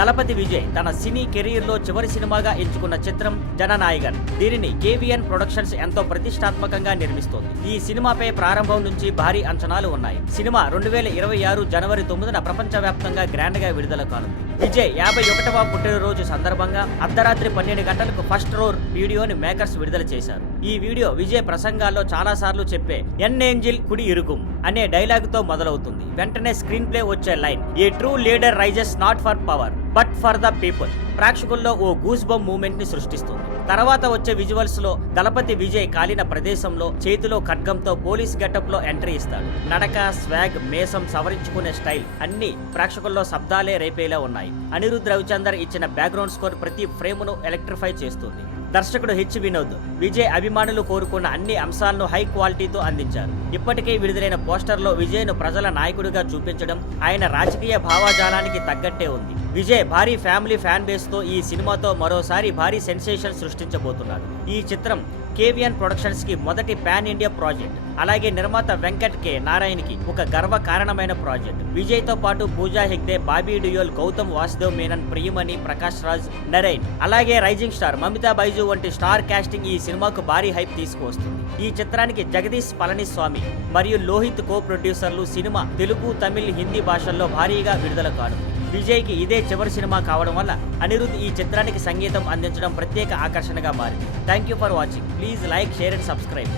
దళపతి విజయ్ తన సినీ కెరీర్ లో చివరి సినిమాగా ఎంచుకున్న చిత్రం జననాయగన్. దీనిని కేవీఎన్ ప్రొడక్షన్స్ ఎంతో ప్రతిష్టాత్మకంగా నిర్మిస్తోంది. ఈ సినిమాపై ప్రారంభం నుంచి భారీ అంచనాలు ఉన్నాయి. సినిమా 2026 జనవరి 9న ప్రపంచవ్యాప్తంగా గ్రాండ్ గా విడుదల కానుంది. విజయ్ 51వ పుట్టినరోజు సందర్భంగా అర్ధరాత్రి 12 గంటలకు ఫస్ట్ రోర్ వీడియోని మేకర్స్ విడుదల చేశారు. ఈ వీడియో విజయ్ ప్రసంగాల్లో చాలా సార్లు చెప్పే ఎన్ ఏంజిల్ కుడి ఇరుకుం అనే డైలాగ్ తో మొదలవుతుంది. వెంటనే స్క్రీన్ ప్లే వచ్చే line a true leader rises not for power but for the people ప్రేక్షకుల్లో ఓ గూస్ బంప్ మూమెంట్ ని సృష్టిస్తుంది. తర్వాత వచ్చే విజువల్స్ లో దళపతి విజయ్ కాలిన ప్రదేశంలో చేతిలో ఖడ్గంతో పోలీస్ గెటప్ లో ఎంట్రీ ఇస్తాడు. నడక, స్వాగ్, మేసం, సవరించుకునే స్టైల్ అన్ని ప్రేక్షకుల్లో శబ్దాలే రేపేలా ఉన్నాయి. అనిరుద్ రవిచందర్ ఇచ్చిన బ్యాక్గ్రౌండ్ స్కోర్ ప్రతి ఫ్రేమ్ ను ఎలక్ట్రిఫై చేస్తుంది. దర్శకుడు హెచ్ వినోద్ విజయ్ అభిమానులు కోరుకున్న అన్ని అంశాలను హై క్వాలిటీతో అందించారు. ఇప్పటికే విడుదలైన పోస్టర్లో విజయ్ను ప్రజల నాయకుడిగా చూపించడం ఆయన రాజకీయ భావజాలానికి తగ్గట్టే ఉంది. విజయ్ భారీ ఫ్యామిలీ ఫ్యాన్ బేస్ తో ఈ సినిమాతో మరోసారి భారీ సెన్సేషన్ సృష్టించబోతున్నాడు. ఈ చిత్రం కేవీఎన్ ప్రొడక్షన్స్ కి మొదటి పాన్ ఇండియా ప్రాజెక్ట్. అలాగే నిర్మాత వెంకట్ కె నారాయణ్ కి ఒక గర్వ కారణమైన ప్రాజెక్ట్. విజయ్ తో పాటు పూజా హెగ్డే, బాబీ డియోల్, గౌతమ్ వాసుదేవ్ మేనన్, ప్రియమణి, ప్రకాష్ రాజ్, నరైన్, అలాగే రైజింగ్ స్టార్ మమితా బైజు వంటి స్టార్ కాస్టింగ్ ఈ సినిమాకు భారీ హైప్ తీసుకువస్తుంది. ఈ చిత్రానికి జగదీష్ పళనిస్వామి మరియు లోహిత్ కో ప్రొడ్యూసర్లు. సినిమా తెలుగు, తమిళ్, హిందీ భాషల్లో భారీగా విడుదల కానుంది. విజయ్ కి ఇదే చివరి సినిమా కావడం వల్ల అనిరుద్ ఈ చిత్రానికి సంగీతం అందించడం ప్రత్యేక ఆకర్షణగా మారింది. Thank you for watching. Please like, share and subscribe.